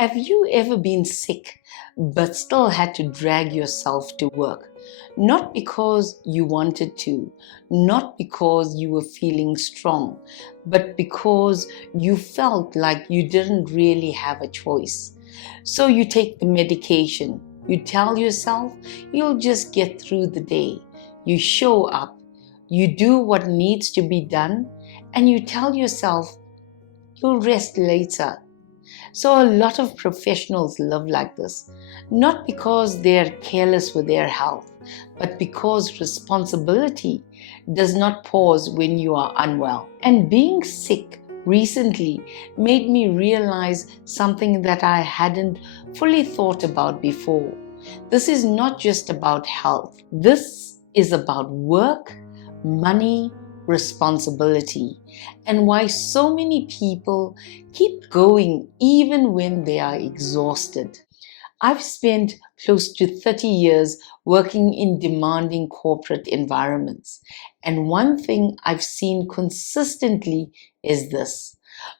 Have you ever been sick but still had to drag yourself to work? Not because you wanted to, not because you were feeling strong, but because you felt like you didn't really have a choice. So you take the medication. You tell yourself you'll just get through the day. You show up. You do what needs to be done, and you tell yourself you'll rest later. So, a lot of professionals live like this, not because they're careless with their health, but because responsibility does not pause when you are unwell. And being sick recently made me realize something that I hadn't fully thought about before. This is not just about health, this is about work, money, responsibility, and why so many people keep going even when they are exhausted. I've spent close to 30 years working in demanding corporate environments, and one thing I've seen consistently is this.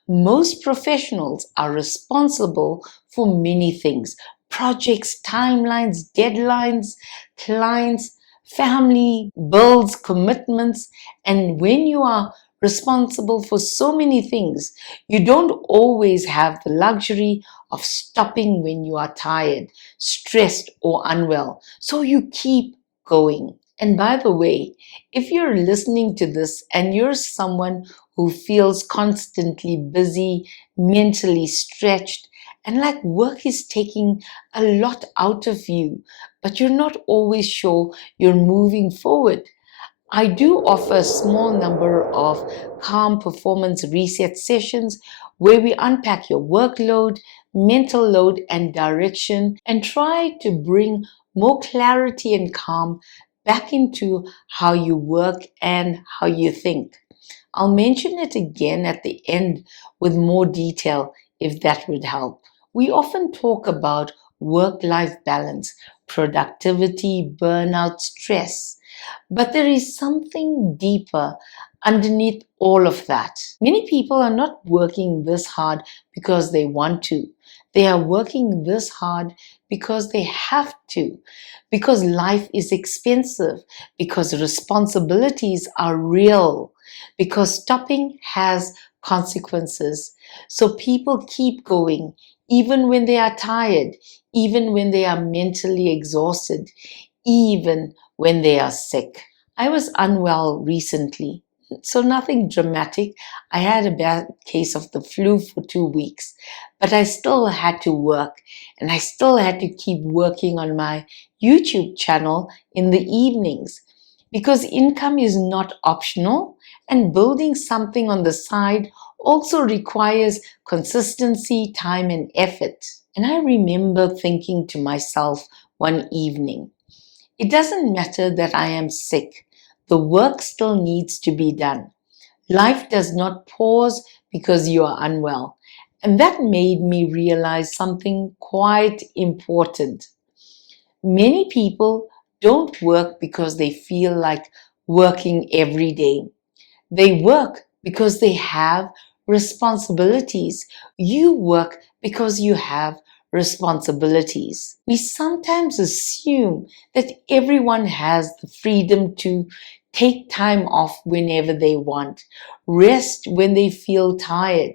Most professionals are responsible for many things: projects, timelines, deadlines, clients, family, bills, commitments. And when you are responsible for so many things, you don't always have the luxury of stopping when you are tired, stressed, or unwell. So you keep going. And by the way, if you're listening to this and you're someone who feels constantly busy, mentally stretched, and like work is taking a lot out of you, but you're not always sure you're moving forward, I do offer a small number of calm performance reset sessions where we unpack your workload, mental load, and direction and try to bring more clarity and calm back into how you work and how you think. I'll mention it again at the end with more detail if that would help. We often talk about work life balance, productivity, burnout, stress. But there is something deeper underneath all of that. Many people are not working this hard because they want to. They are working this hard because they have to, because life is expensive, because responsibilities are real, because stopping has consequences. So people keep going, even when they are tired, even when they are mentally exhausted, even when they are sick. I was unwell recently, so nothing dramatic. I had a bad case of the flu for 2 weeks, but I still had to work and I still had to keep working on my YouTube channel in the evenings because income is not optional and building something on the side also requires consistency, time, and effort. And I remember thinking to myself one evening, it doesn't matter that I am sick. The work still needs to be done. Life does not pause because you are unwell. And that made me realize something quite important. Many people don't work because they feel like working every day. They work because they have responsibilities. You work because you have responsibilities. We sometimes assume that everyone has the freedom to take time off whenever they want, rest when they feel tired,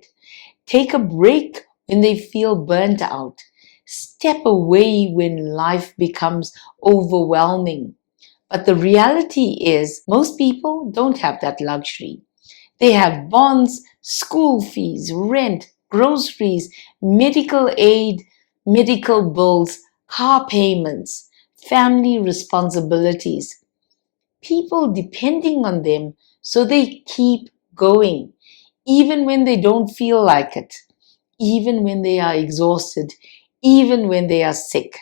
take a break when they feel burnt out, step away when life becomes overwhelming. But the reality is, most people don't have that luxury. They have bonds, school fees, rent, groceries, medical aid, medical bills, car payments, family responsibilities, people depending on them, so they keep going, even when they don't feel like it, even when they are exhausted, even when they are sick.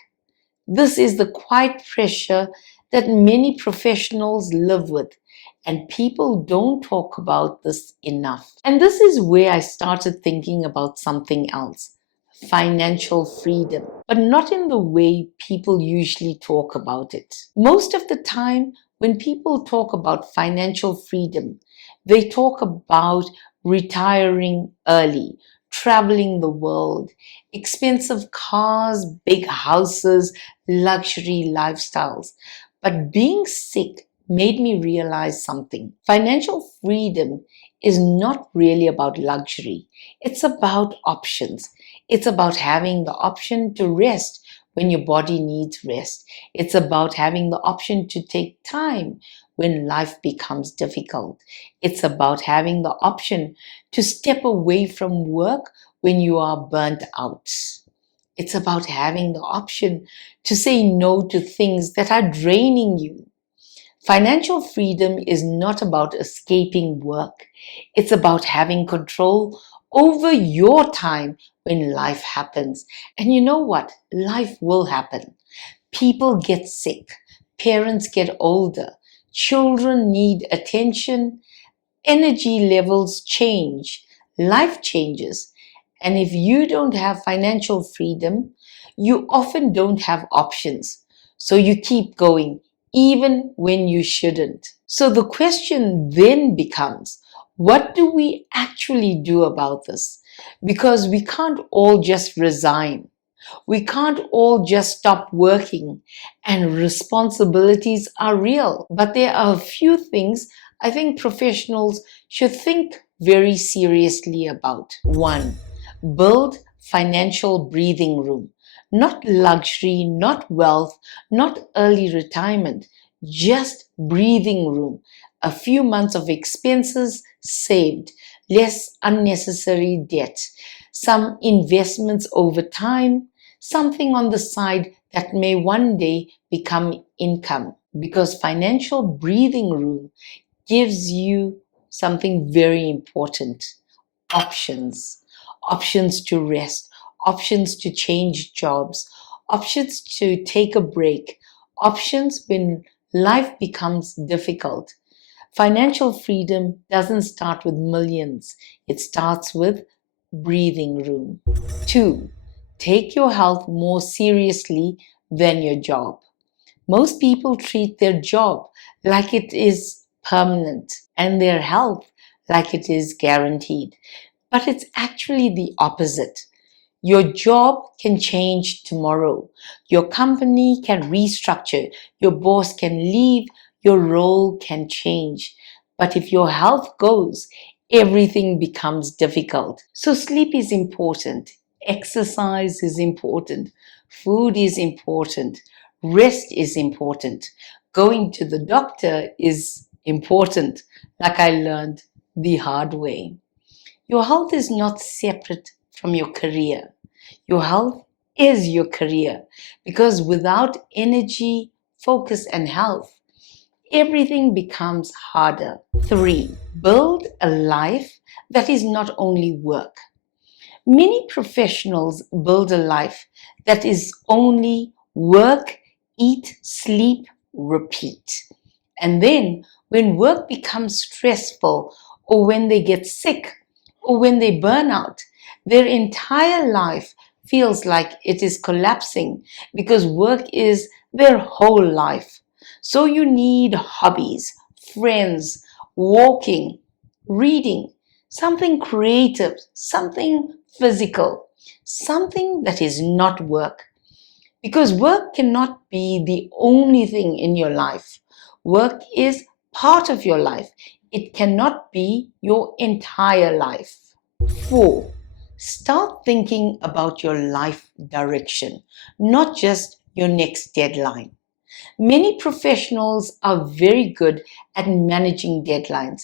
This is the quiet pressure that many professionals live with, and people don't talk about this enough. And this is where I started thinking about something else: financial freedom, but not in the way people usually talk about it. Most of the time, when people talk about financial freedom, they talk about retiring early, traveling the world, expensive cars, big houses, luxury lifestyles. But being sick made me realize something. Financial freedom is not really about luxury. It's about options. It's about having the option to rest when your body needs rest. It's about having the option to take time when life becomes difficult. It's about having the option to step away from work when you are burnt out. It's about having the option to say no to things that are draining you. Financial freedom is not about escaping work. It's about having control over your time when life happens. And you know what? Life will happen. People get sick. Parents get older. Children need attention. Energy levels change. Life changes. And if you don't have financial freedom, you often don't have options. So you keep going, even when you shouldn't. So the question then becomes, what do we actually do about this? Because we can't all just resign. We can't all just stop working, and responsibilities are real. But there are a few things I think professionals should think very seriously about. One, build financial breathing room. Not luxury, not wealth, not early retirement, just breathing room. A few months of expenses saved, less unnecessary debt, some investments over time, something on the side that may one day become income. Because financial breathing room gives you something very important: options. Options to rest, options to change jobs, options to take a break, options when life becomes difficult. Financial freedom doesn't start with millions, it starts with breathing room. Two, take your health more seriously than your job. Most people treat their job like it is permanent and their health like it is guaranteed. But it's actually the opposite. Your job can change tomorrow. Your company can restructure. Your boss can leave. Your role can change. But if your health goes, everything becomes difficult. So sleep is important. Exercise is important. Food is important. Rest is important. Going to the doctor is important, like I learned the hard way. Your health is not separate from your career. Your health is your career, because without energy, focus, and health, everything becomes harder. Three, build a life that is not only work. Many professionals build a life that is only work, eat, sleep, repeat. And then when work becomes stressful, or when they get sick, or when they burn out, their entire life feels like it is collapsing because work is their whole life. So you need hobbies, friends, walking, reading, something creative, something physical, something that is not work. Because work cannot be the only thing in your life. Work is part of your life. It cannot be your entire life. Four, start thinking about your life direction, not just your next deadline. Many professionals are very good at managing deadlines.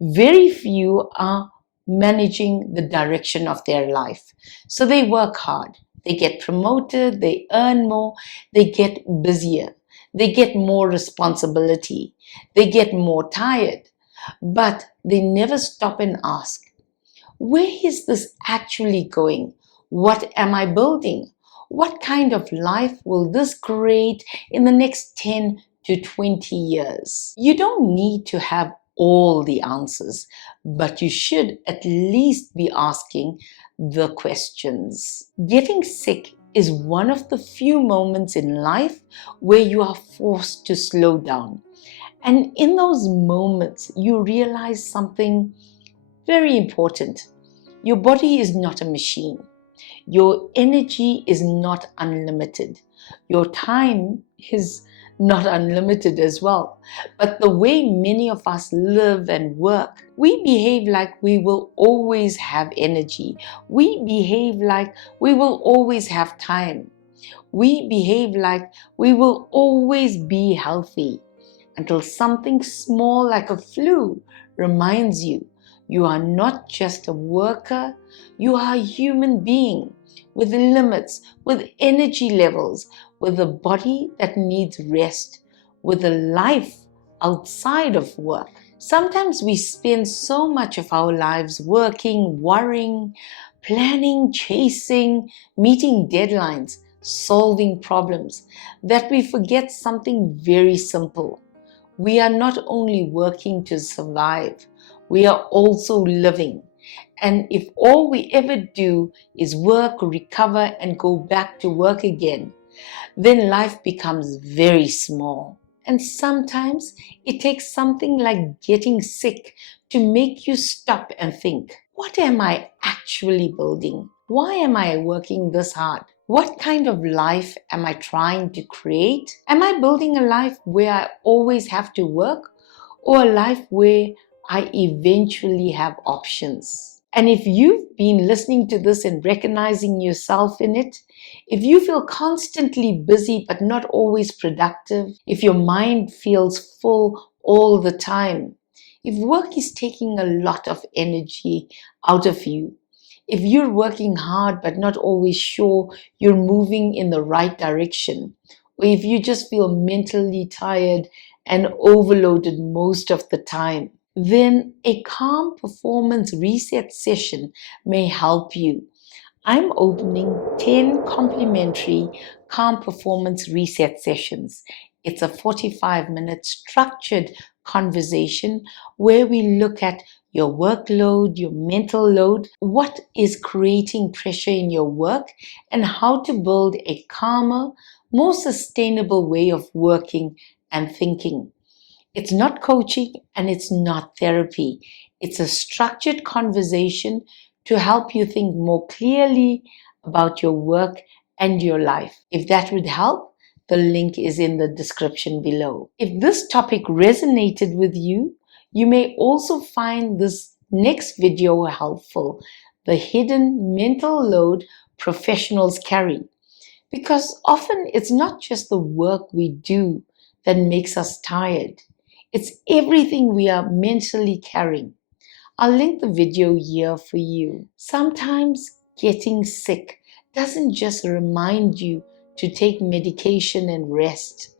Very few are managing the direction of their life. So they work hard. They get promoted, they earn more, they get busier, they get more responsibility, they get more tired. But they never stop and ask, where is this actually going? What am I building? What kind of life will this create in the next 10 to 20 years? You don't need to have all the answers, but you should at least be asking the questions. Getting sick is one of the few moments in life where you are forced to slow down. And in those moments, you realize something very important. Your body is not a machine. Your energy is not unlimited. Your time is not unlimited as well. But the way many of us live and work, we behave like we will always have energy. We behave like we will always have time. We behave like we will always be healthy until something small like a flu reminds you you are not just a worker, you are a human being with limits, with energy levels, with a body that needs rest, with a life outside of work. Sometimes we spend so much of our lives working, worrying, planning, chasing, meeting deadlines, solving problems, that we forget something very simple. We are not only working to survive, we are also living. And if all we ever do is work, recover, and go back to work again, then life becomes very small. And sometimes it takes something like getting sick to make you stop and think, what am I actually building? Why am I working this hard? What kind of life am I trying to create? Am I building a life where I always have to work, or a life where I eventually have options? And if you've been listening to this and recognizing yourself in it, if you feel constantly busy but not always productive, if your mind feels full all the time, if work is taking a lot of energy out of you, if you're working hard but not always sure you're moving in the right direction, or if you just feel mentally tired and overloaded most of the time, then a calm performance reset session may help you. I'm opening 10 complimentary calm performance reset sessions. It's a 45-minute structured conversation where we look at your workload, your mental load, what is creating pressure in your work, and how to build a calmer, more sustainable way of working and thinking. It's not coaching and it's not therapy. It's a structured conversation to help you think more clearly about your work and your life. If that would help, the link is in the description below. If this topic resonated with you, you may also find this next video helpful: the hidden mental load professionals carry. Because often it's not just the work we do that makes us tired. It's everything we are mentally carrying. I'll link the video here for you. Sometimes getting sick doesn't just remind you to take medication and rest.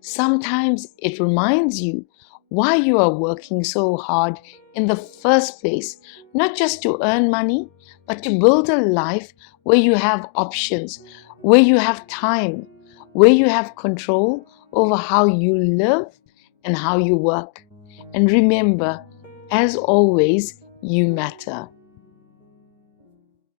Sometimes it reminds you why you are working so hard in the first place, not just to earn money, but to build a life where you have options, where you have time, where you have control over how you live and how you work. And remember, as always, you matter.